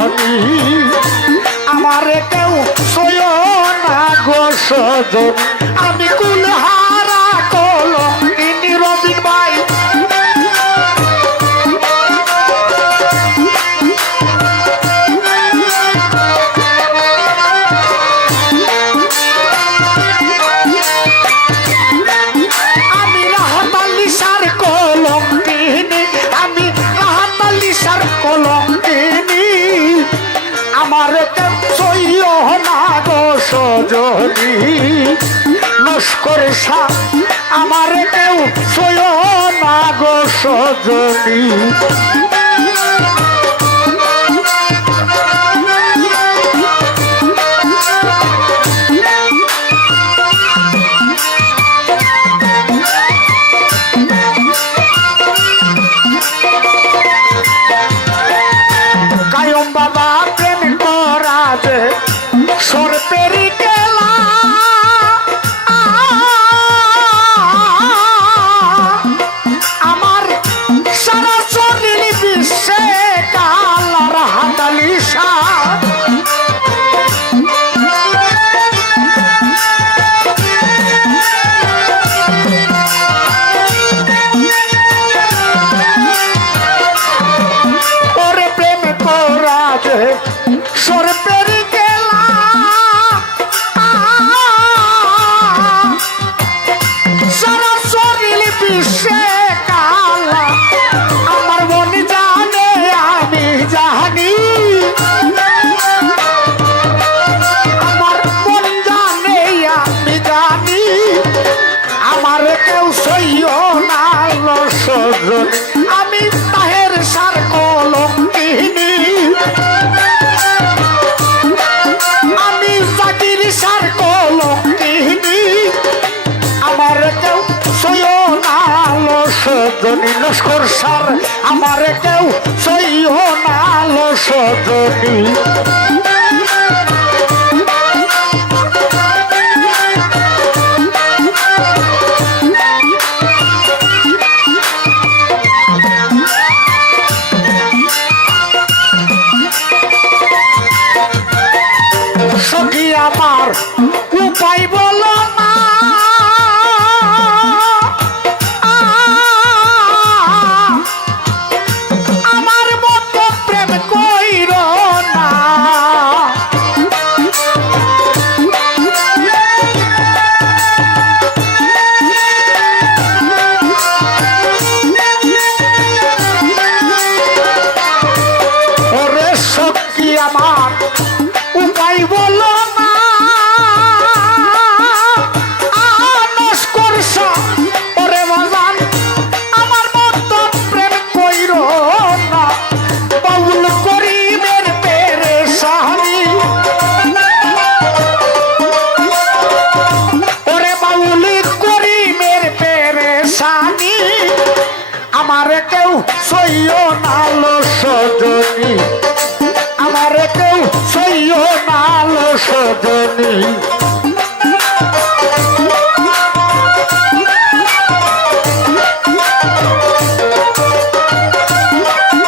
সজনী আমারে কেউ সয় না গো সজন আমি কুলহারা কলঙ্কিনী রবিন ভাই আমি রাহাত আলী সার কলঙ্কিনী আমি রাহাত আলী সার কলঙ্কিনী আমার কেউ সইয় না গো সজনী নস্কর শাহ আমার কেউ সইয় না গো সজনী কায়ম বাবা প্রেম করা যে সর পেরি গেলা আমার সারা শরীর বিশ্বে কালার হাতালি ওরে প্রেম করা যে সর পেরি গেলা সারা শরীর বিশ্বে কালা আমার মন জানে আমি জানি আমার মন জানে আমি জানি আমার কেউ সইয় না সজন আমি তাহের সার কলঙ্কিনী আমি জাকির সার কলঙ্কিনী আমার কেউ সইয় না সজনী নস্কর সার আমার কেউ সইয় না সজনী সখী আমার উপায় বলো না আমার মতো প্রেম কইর না ওরে সখী আমার উপায় বলো না নস্কর শাহ ওরে বাজান আমার মতো প্রেম কইর না বাউল করিমের পেরেশানি ওরে বাউল করিমের পেরেশানি আমার কেউ সইয় না সজনী আমার কেউ সইয় না সজনী